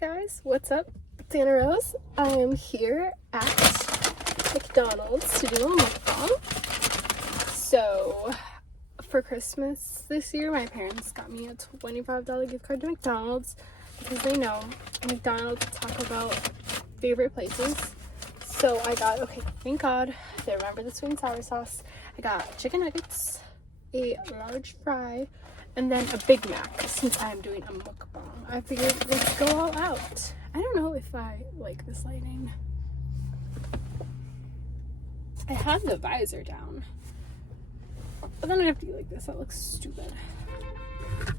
Hey guys, what's up? It's Anna Rose. I am here at McDonald's to do a mukbang. So, for Christmas this year, my parents got me a $25 gift card to McDonald's because they know McDonald's talk about favorite places. So I got, okay, thank God, they remember the sweet and sour sauce. I got chicken nuggets, a large fry, and then a Big Mac, since I'm doing a mukbang. I figured let's go all out. I don't know if I like this lighting. I have the visor down, but then I have to be like this. That looks stupid. The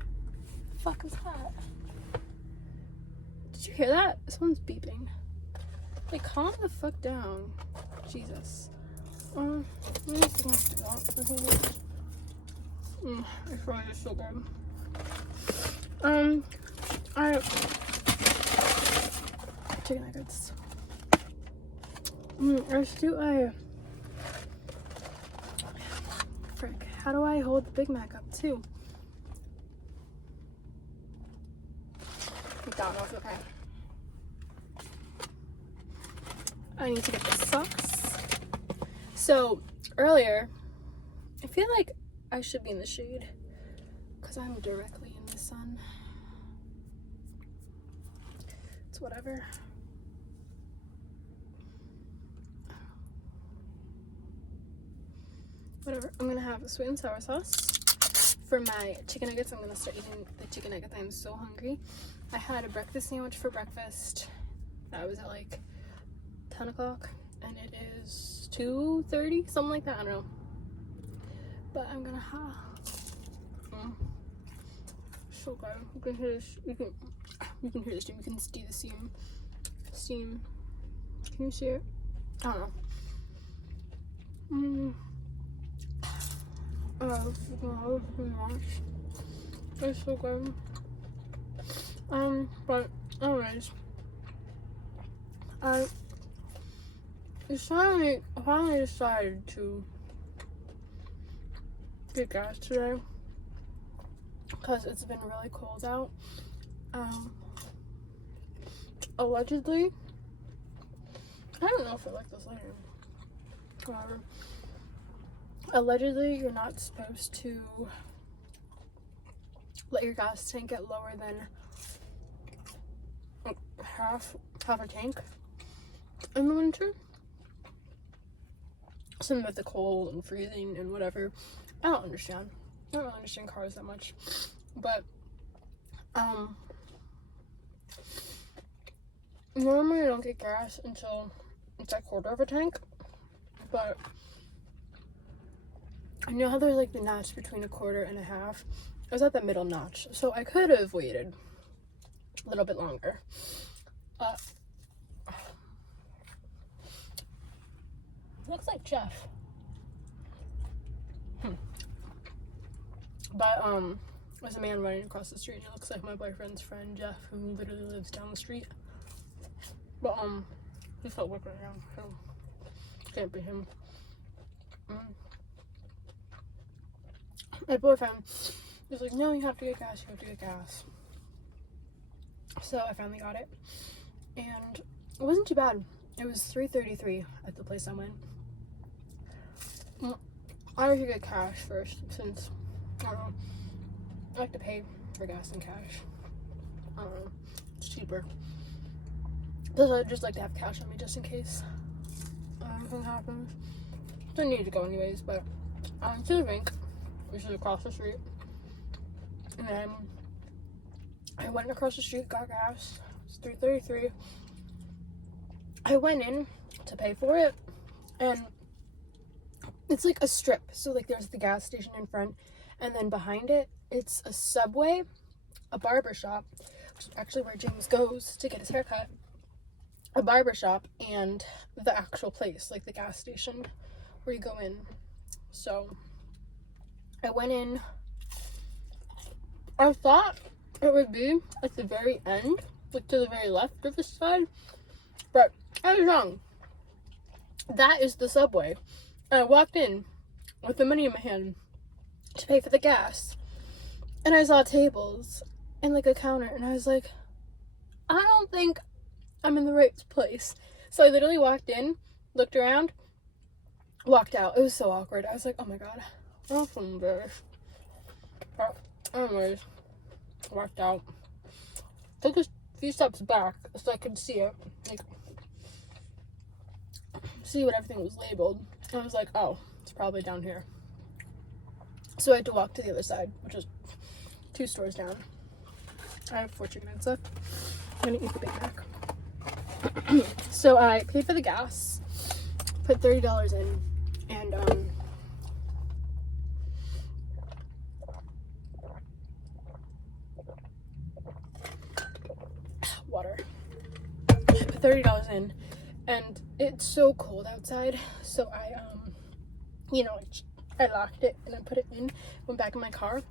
fuck is that? Did you hear that? Someone's beeping. Like, calm the fuck down. Jesus. Let me see if I can do that. This fries is so good. Chicken nuggets. Let's do a frick. How do I hold the Big Mac up too? McDonald's, okay. I need to get the sauce. So earlier, I feel like I should be in the shade because I'm directly in the sun. It's whatever. Whatever. I'm gonna have a sweet and sour sauce for my chicken nuggets. I'm gonna start eating the chicken nuggets. I'm so hungry. I had a breakfast sandwich for breakfast. That was at like 10 o'clock and it is 2:30, something like that. I don't know. But I'm gonna have so good. You can hear this. You can hear the steam. You can see the steam. Can you see it? I don't know. It's so good. But anyways, I finally decided to get gas today because it's been really cold out. Allegedly, I don't know if I like this lighting. Whatever. Allegedly, you're not supposed to let your gas tank get lower than half a tank in the winter. Something with the cold and freezing and whatever. I don't understand. I don't really understand cars that much. But normally I don't get gas until it's a quarter of a tank. But I know how there's like the notch between a quarter and a half. I was at the middle notch, so I could have waited a little bit longer. Looks like Jeff. But there's a man running across the street and it looks like my boyfriend's friend Jeff, who literally lives down the street. But he's not working right now, so can't be him. My boyfriend was like, no, you have to get gas, So I finally got it. And it wasn't too bad. It was $3.33 at the place I went. I like to get cash first, since, I don't know, I like to pay for gas in cash. I don't know, it's cheaper. Plus, I just like to have cash on me just in case anything happens. Don't need to go anyways, but to the rink, which is across the street. And then I went across the street, got gas. It's $3.33. I went in to pay for it, and it's like a strip. So like there's the gas station in front, and then behind it, it's a Subway, a barber shop, which is actually where James goes to get his haircut, a barber shop, and the actual place, like the gas station where you go in. So I went in. I thought it would be at the very end, like to the very left of the side, but I was wrong. That is the Subway. And I walked in with the money in my hand to pay for the gas, and I saw tables and like a counter, and I was like, I don't think I'm in the right place. So I literally walked in, looked around, walked out. It was so awkward. I was like, oh my god, I'm so embarrassed. But anyways, walked out. Took a few steps back so I could see it. Like, see what everything was labeled. And I was like, oh, it's probably down here. So I had to walk to the other side, which is 2 stores down. I have 4 chicken nuggets left. I'm gonna eat the Big Mac. So I paid for the gas, put $30 in, and water. Put $30 in, and it's so cold outside, so I I locked it and I put it in, went back in my car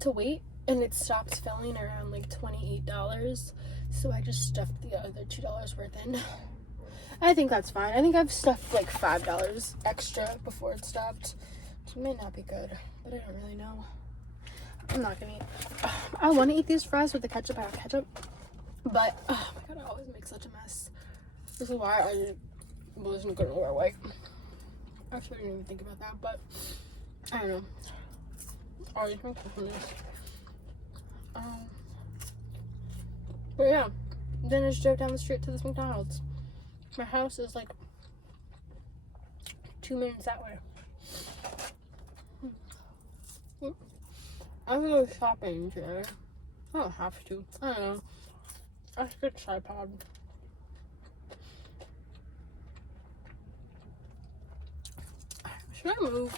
to wait, and it stopped filling around like $28. So I just stuffed the other $2 worth in. I think that's fine. I think I've stuffed like $5 extra before it stopped. So it may not be good, but I don't really know. I'm not gonna eat. I want to eat these fries with the ketchup. I have ketchup, but oh my god, I always make such a mess. This is why I wasn't gonna wear white. Actually, I didn't even think about that, but I don't know. Oh, you can cook on this. But yeah, then I just drove down the street to this McDonald's. My house is like 2 minutes that way. I'm gonna go shopping today. I don't have to. I don't know. I should get a tripod. Should I move?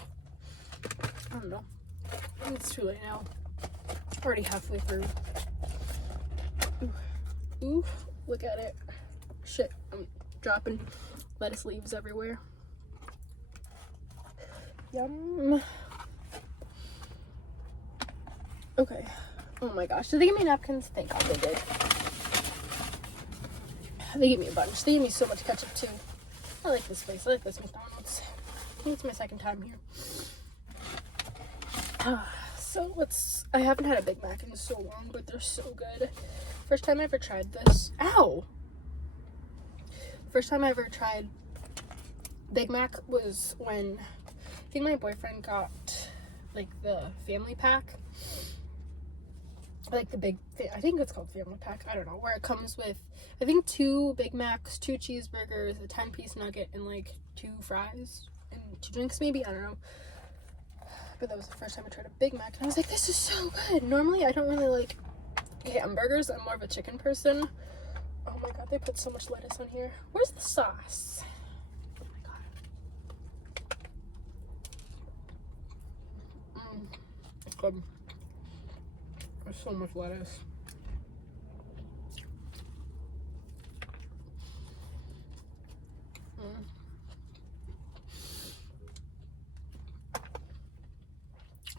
I don't know. I think it's too late now. Already halfway through. Ooh, look at it. Shit, I'm dropping lettuce leaves everywhere. Yum. Okay. Oh my gosh. Did they give me napkins? Thank God they did. They gave me a bunch. They gave me so much ketchup too. I like this place. I like this McDonald's. I think it's my second time here. So I haven't had a Big Mac in so long, but they're so good. First time I ever tried this. Ow! First time I ever tried Big Mac was when I think my boyfriend got like the family pack. Like the big, I think it's called family pack. I don't know. Where it comes with, I think 2 Big Macs, 2 cheeseburgers, a 10-piece nugget, and like 2 fries and 2 drinks maybe. I don't know. But that was the first time I tried a Big Mac, and I was like, this is so good. Normally, I don't really like hamburgers. I'm more of a chicken person. Oh my god, they put so much lettuce on here. Where's the sauce? Oh my god. It's good. There's so much lettuce.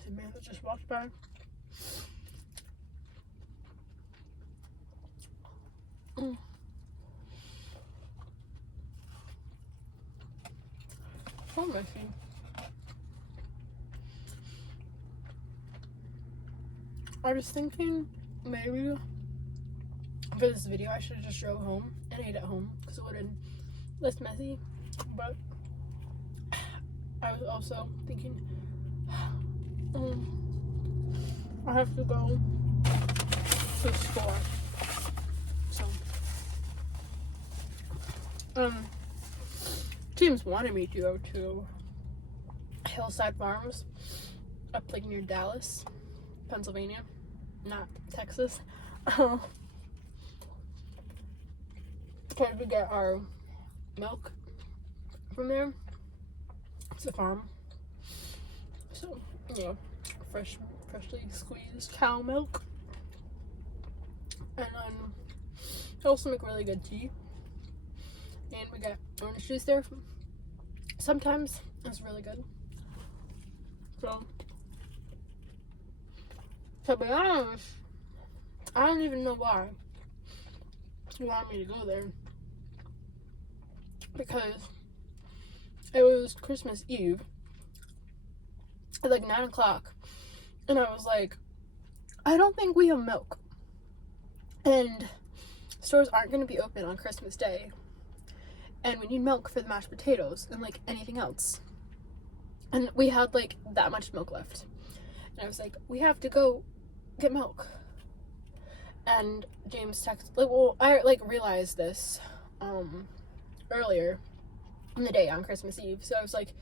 The man that just walked by. So messy. I was thinking maybe for this video I should have just drove home and ate at home because it would have been less messy. But I was also thinking I have to go to the store. So James wanted me to go to Hillside Farms up like near Dallas, Pennsylvania, not Texas. Because we get our milk from there. It's a farm. So, you know, freshly squeezed cow milk. And they also make really good tea. And we get orange juice there. Sometimes it's really good. So, to be honest, I don't even know why you want me to go there. Because it was Christmas Eve at like 9 o'clock. And I was like, I don't think we have milk. and stores aren't going to be open on Christmas Day, and we need milk for the mashed potatoes and like anything else. And we had like that much milk left, and I was like, we have to go get milk. And James texted, like, well, I like realized this earlier in the day on Christmas Eve. So I was like,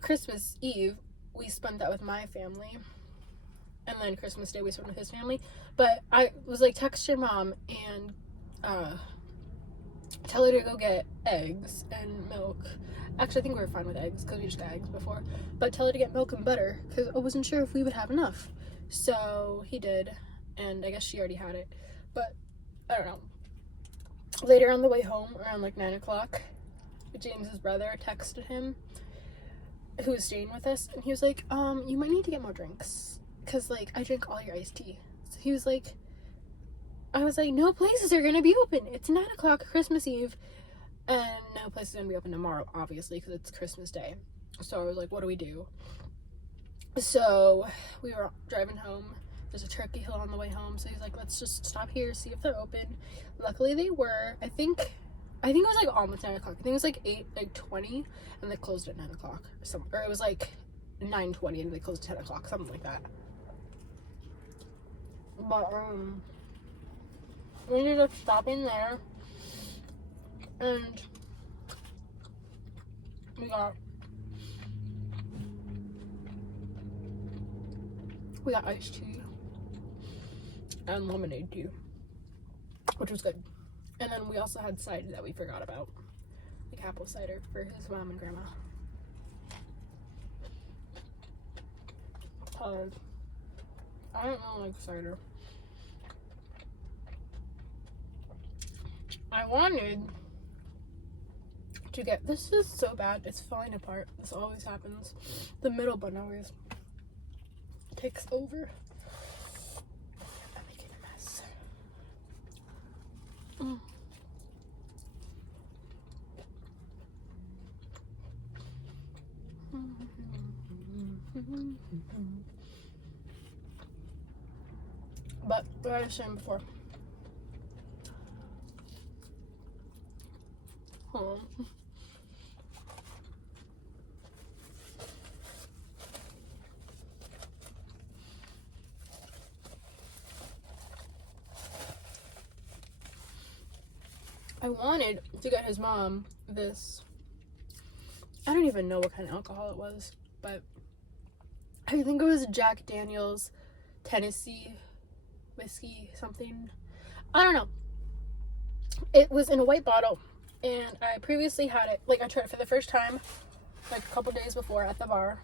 Christmas Eve we spent that with my family, and then Christmas Day we spent with his family. But I was like, text your mom and tell her to go get eggs and milk. Actually, I think we were fine with eggs because we just got eggs before. But tell her to get milk and butter because I wasn't sure if we would have enough. So he did, and I guess she already had it. But I don't know. Later on the way home, around like 9 o'clock, James's brother texted him, who was staying with us, and he was like, you might need to get more drinks because like I drink all your iced tea. So he was like, I was like, no places are gonna be open. It's 9 o'clock Christmas Eve, and no place is gonna be open tomorrow, obviously, because it's Christmas Day. So I was like, what do we do? So we were driving home. There's a Turkey Hill on the way home, so he's like, let's just stop here, see if they're open. Luckily they were. I think it was like almost 9 o'clock. I think it was like 8:20, and they closed at 9 o'clock. Or it was like 9:20 and they closed at 10 o'clock, something like that. But we ended up stopping there, and we got iced tea and lemonade too, which was good. And then we also had cider that we forgot about, like apple cider for his mom and grandma. I don't really like cider. I wanted to get, this is so bad, it's falling apart. This always happens. The middle bun always takes over. I'm making a mess. But like I was saying before, I wanted to get his mom this, I don't even know what kind of alcohol it was, but I think it was Jack Daniel's Tennessee whiskey something. I don't know. It was in a white bottle, and I previously had it, like I tried it for the first time like a couple days before at the bar.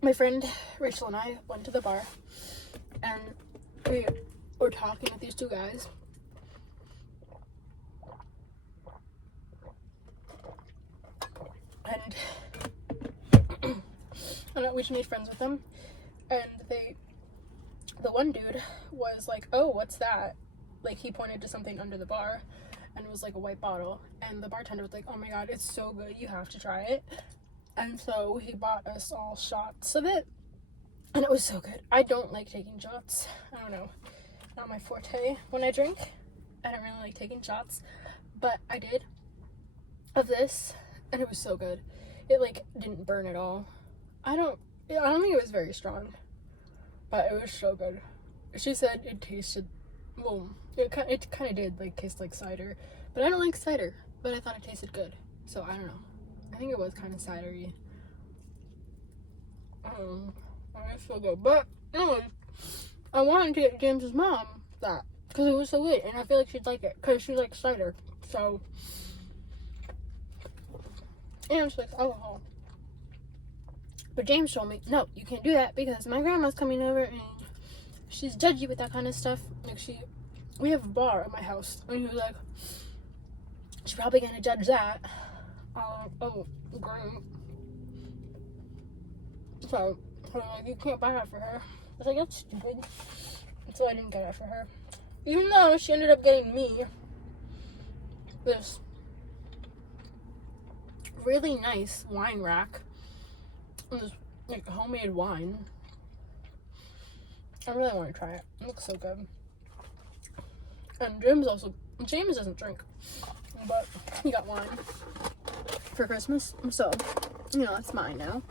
My friend Rachel and I went to the bar, and we were talking with these two guys. And we just made friends with them, and the one dude was like, oh, what's that? Like, he pointed to something under the bar, and it was like a white bottle, and the bartender was like, oh my god, it's so good, you have to try it. And so he bought us all shots of it, and it was so good. I don't like taking shots. I don't know, not my forte when I drink. I don't really like taking shots, but I did of this, and it was so good. It like didn't burn at all. I don't think it was very strong, but it was so good. She said it tasted, well, it kind of did like taste like cider, but I don't like cider, but I thought it tasted good, so I don't know. I think it was kind of cidery. It's so good. But anyway, I wanted to get James's mom that because it was so good, and I feel like she'd like it because she likes cider. So, and she likes alcohol. But James told me, no, you can't do that because my grandma's coming over and she's judgy with that kind of stuff. Like we have a bar at my house, and he was like, she's probably gonna judge that. Oh, great. So like, you can't buy that for her. I was like, that's stupid. So I didn't get it for her. Even though she ended up getting me this really nice wine rack. This like homemade wine. I really want to try it. It looks so good. And James doesn't drink, but he got wine for Christmas, so, you know, that's mine now.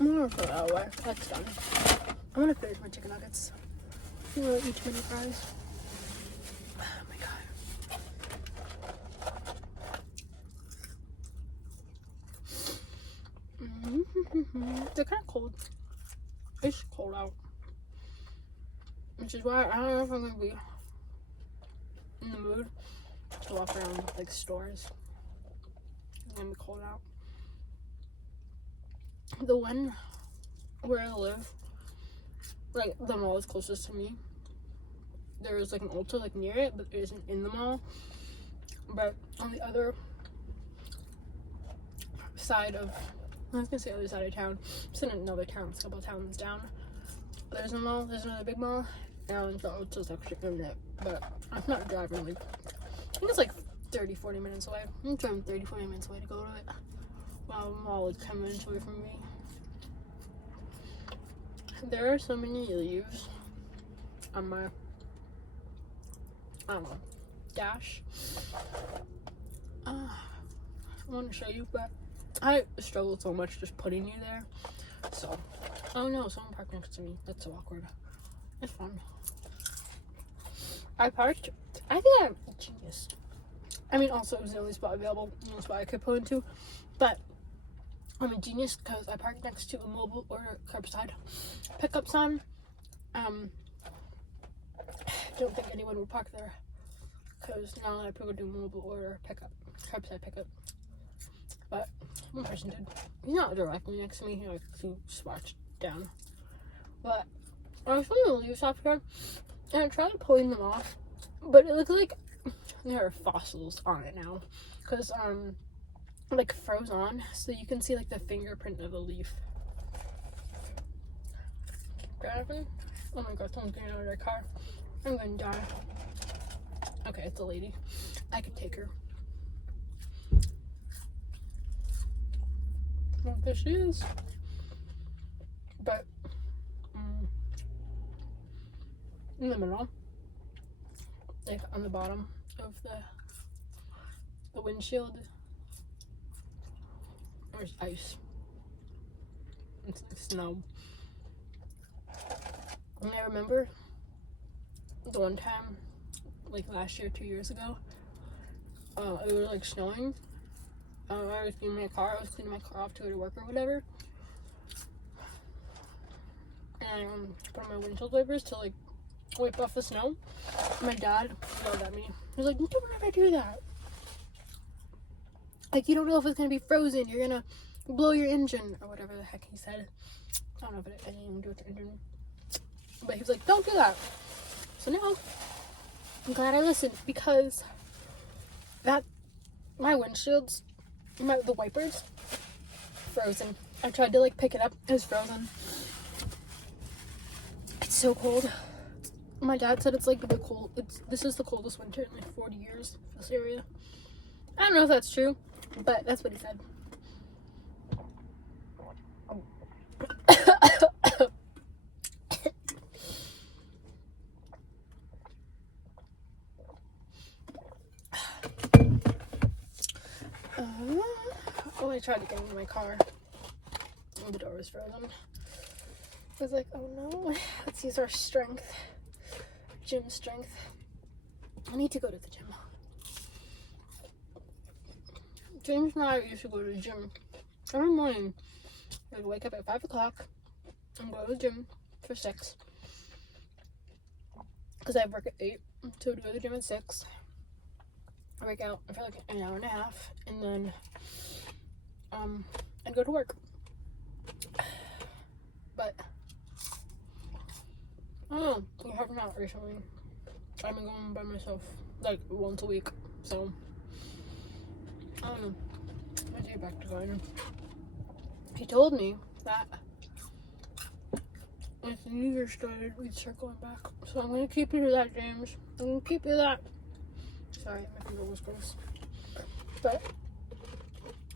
I'm gonna throw that away. That's done. I'm gonna finish my chicken nuggets. I don't really eat too many fries. Oh my god. They're kind of cold. It's cold out. Which is why I don't know if I'm gonna be in the mood to walk around like stores. It's gonna be cold out. The one where I live, like the mall is closest to me. There is like an Ulta like near it, but it isn't in the mall. But on the other side of, I was gonna say other side of town, it's in another town, it's a couple towns down. There's a mall, there's another big mall, and the Ulta's actually in it. But I'm not driving, like, I think it's like 30-40 minutes away. I'm driving 30-40 minutes away to go to it. Wow, the mall is 10 minutes away from me. There are so many leaves on my, I don't know, dash. I want to show you, but I struggled so much just putting you there. So, oh no, someone parked next to me. That's so awkward. It's fun. I think I'm a genius. I mean, also it was the only spot available, the only spot I could pull into, but I'm a genius because I parked next to a mobile order curbside pickup sign. I don't think anyone would park there because now that people do mobile order pickup, curbside pickup. But one person did. He's not directly next to me, he like two spots down. But I was putting the leaves off here and I tried pulling them off, but it looks like there are fossils on it now because like froze on, so you can see like the fingerprint of the leaf. Grabbing. Oh my god, someone's getting out of their car. I'm gonna die. Okay, it's a lady. I could take her. Well, there she is. But in the middle, like on the bottom of the windshield, there's ice. It's like snow. And I remember the one time, like last year, 2 years ago, it was like snowing. I was cleaning my car. I was cleaning my car off to go to work or whatever. And I put on my windshield wipers to like wipe off the snow. My dad yelled at me. He was like, "Don't ever do that. Like, you don't know if it's gonna be frozen. You're gonna blow your engine," or whatever the heck he said. I don't know if it had anything to do with the engine. But he was like, "Don't do that." So now, I'm glad I listened because my windshields, the wipers, frozen. I tried to like pick it up, it was frozen. It's so cold. My dad said it's like this is the coldest winter in like 40 years for this area. I don't know if that's true, but that's what he said. Oh, I tried to get into my car and the door was frozen. I was like, oh no, let's use our strength, gym strength. I need to go to the gym. James and I used to go to the gym every morning. I'd wake up at 5 o'clock and go to the gym for 6. Because I work at 8, so to go to the gym at 6. I work out for like an hour and a half, and then I'd go to work. But I don't know, I haven't out recently. I've been going by myself like once a week, so I don't know. I get back to going. He told me that if the new year started, we'd start going back. So I'm gonna keep you to that, James. I'm gonna keep you to that. Sorry, my finger was gross. But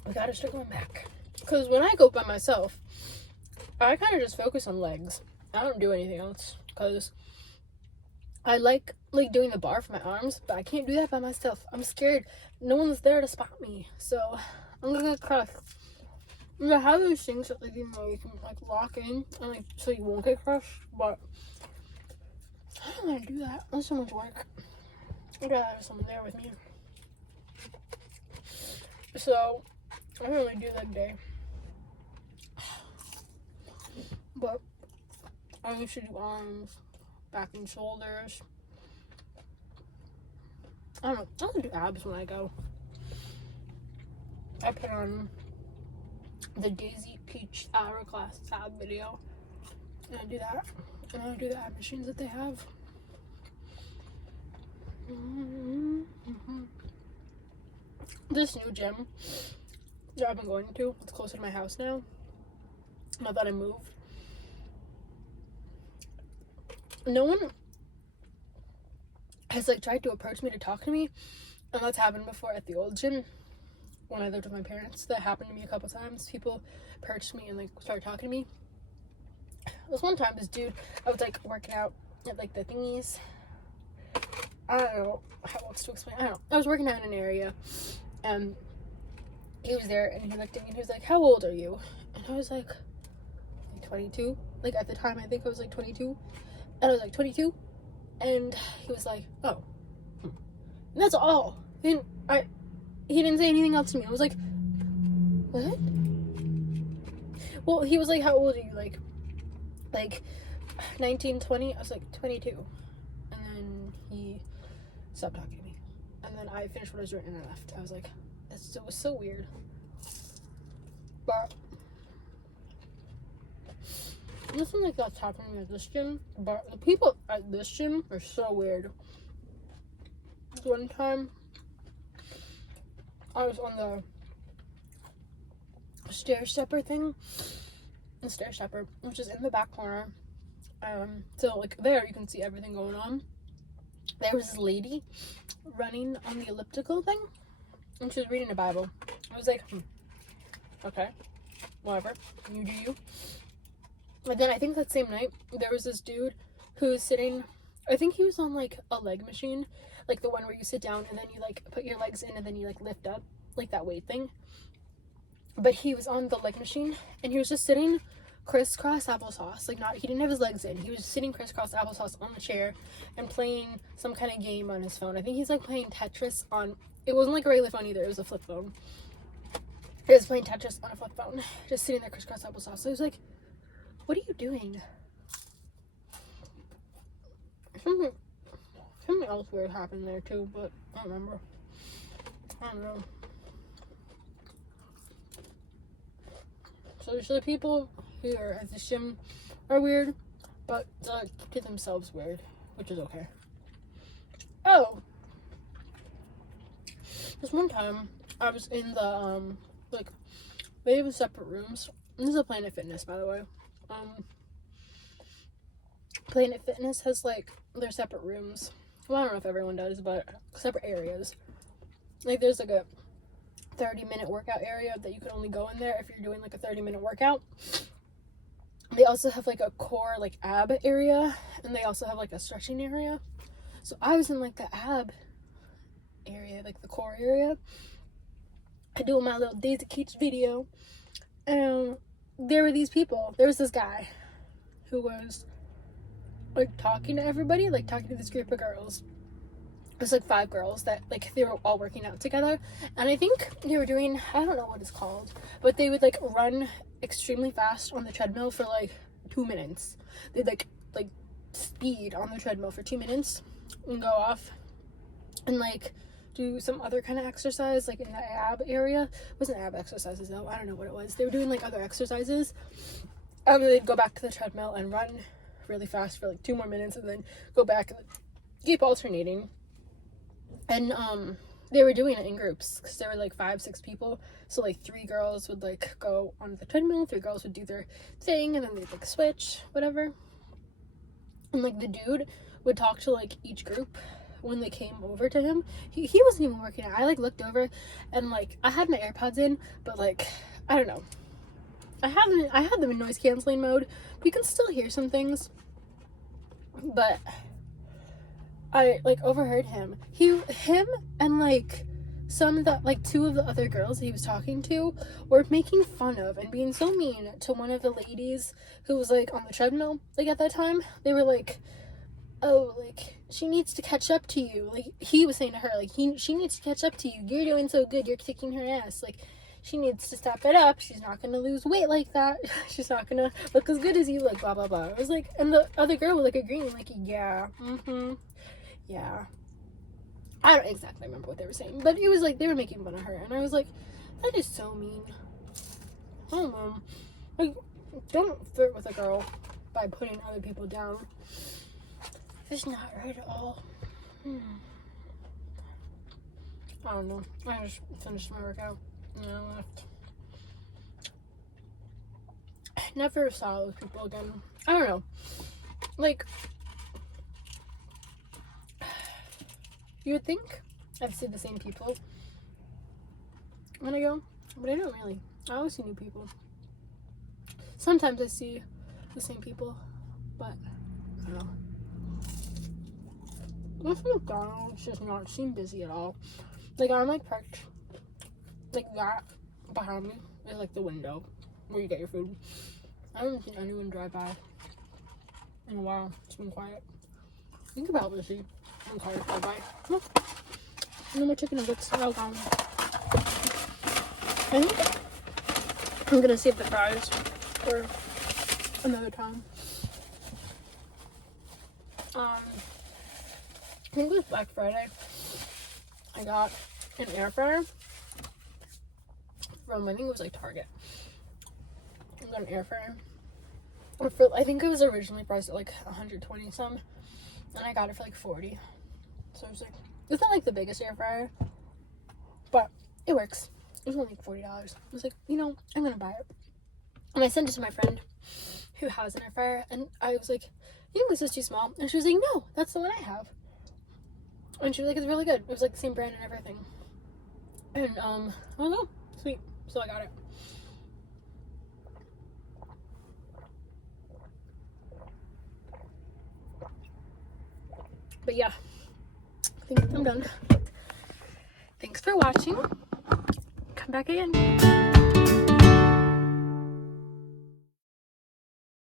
we gotta start going back. Because when I go by myself, I kind of just focus on legs. I don't do anything else. Because I like doing the bar for my arms, but I can't do that by myself. I'm scared. No one's there to spot me, so I'm gonna get crushed. They have those things that like, you know, you can like lock in and like so you won't get crushed, but I don't want to do that. That's so much work. I gotta have someone there with me. So I don't really do that day. But I used to do arms, back and shoulders. I don't do abs when I go. I put on the Daisy Peach Hourglass ab video. And I do that. And I do the ab machines that they have. This new gym that I've been going to, it's closer to my house now that I moved. No one has like tried to approach me to talk to me, and that's happened before at the old gym when I lived with my parents. That happened to me a couple times. People approached me and like started talking to me. This one time, this dude, I was like working out at like the thingies. I don't know how else to explain. I don't know. I was working out in an area, and he was there, and he looked at me and he was like, "How old are you?" And I was like 22. Like at the time, I think I was like 22. And I was like 22, and he was like, "Oh," and that's all. He didn't say anything else to me. I was like, "What?" Well, he was like, "How old are you?" Like 19, 20. I was like 22, and then he stopped talking to me, and then I finished what I was doing and I left. I was like, it was so weird, but. Nothing like that's happening at this gym, but the people at this gym are so weird. One time, I was on the stair stepper thing, the stair stepper, which is in the back corner. So like there, you can see everything going on. There was this lady running on the elliptical thing, and she was reading a Bible. I was like, okay, whatever, you do you. But then I think that same night, there was this dude who was sitting, I think he was on like a leg machine, like the one where you sit down and then you like put your legs in and then you like lift up, like that weight thing. But he was on the leg machine and he was just sitting crisscross applesauce, like he didn't have his legs in. He was sitting crisscross applesauce on the chair and playing some kind of game on his phone. I think he's like playing Tetris on, it wasn't like a regular phone either, it was a flip phone. He was playing Tetris on a flip phone, just sitting there crisscross applesauce. So I was like, what are you doing? Something else weird happened there too, but I don't remember. I don't know. So usually people here at the gym are weird, but they keep themselves weird, which is okay. Oh! This one time, I was in the, like, they have separate rooms. This is a Planet Fitness, by the way. Planet Fitness has like their separate rooms. Well, I don't know if everyone does, but separate areas. Like there's like a 30-minute workout area that you can only go in there if you're doing like a 30-minute workout. They also have like a core like ab area, and they also have like a stretching area. So I was in like the ab area, like the core area. I do my little Daisy Keach video, and there were these people. There was this guy who was like talking to everybody, like talking to this group of girls. It was like 5 girls that like they were all working out together, and I think they were doing, I don't know what it's called, but they would like run extremely fast on the treadmill for like 2 minutes. They'd like speed on the treadmill for 2 minutes and go off and like do some other kind of exercise like in the ab area. It wasn't ab exercises though, I don't know what it was. They were doing like other exercises, and then they'd go back to the treadmill and run really fast for like 2 more minutes and then go back and keep alternating. And they were doing it in groups because there were like 5-6 people, so like 3 girls would like go on the treadmill, 3 girls would do their thing, and then they'd like switch, whatever. And like the dude would talk to like each group when they came over to him. He wasn't even working out. I like looked over and like I had my AirPods in, but like I don't know, I had them in noise canceling mode. You can still hear some things, but I like overheard him. Him and like some of the like two of the other girls he was talking to were making fun of and being so mean to one of the ladies who was like on the treadmill. Like at that time, they were like, "Oh, like she needs to catch up to you." Like he was saying to her, like she needs to catch up to you. You're doing so good. You're kicking her ass. Like she needs to step it up. She's not gonna lose weight like that. She's not gonna look as good as you. Like blah blah blah. It was like, and the other girl was like agreeing, like yeah, yeah. I don't exactly remember what they were saying, but it was like they were making fun of her, and I was like, that is so mean. I don't know. Like, don't flirt with a girl by putting other people down. It's not right at all. I don't know. I just finished my workout and I left. I never saw those people again. I don't know. Like, you would think I'd see the same people when I go, but I don't really. I always see new people. Sometimes I see the same people, but I don't know. This McDonald's does not seem busy at all. Like, I'm like parked, like that behind me is like the window where you get your food. I don't think anyone drive by in a while. It's been quiet. Think about this. I'm cars drive by. Oh, no more chicken nuggets. Oh, gone. I think I'm gonna save the fries for another time. I think it was Black Friday. I got an air fryer from, I think it was like Target. I got an air fryer. I think it was originally priced at like 120 some, and I got it for like 40. So I was like, it's not like the biggest air fryer, but it works. It was only like $40. I was like, you know, I'm gonna buy it. And I sent it to my friend who has an air fryer, and I was like, you think this is too small? And she was like, no, that's the one I have. And she was like, it's really good. It was like the same brand and everything. And I don't know, sweet. So I got it. But yeah, I think I'm done. Thanks for watching. Come back again.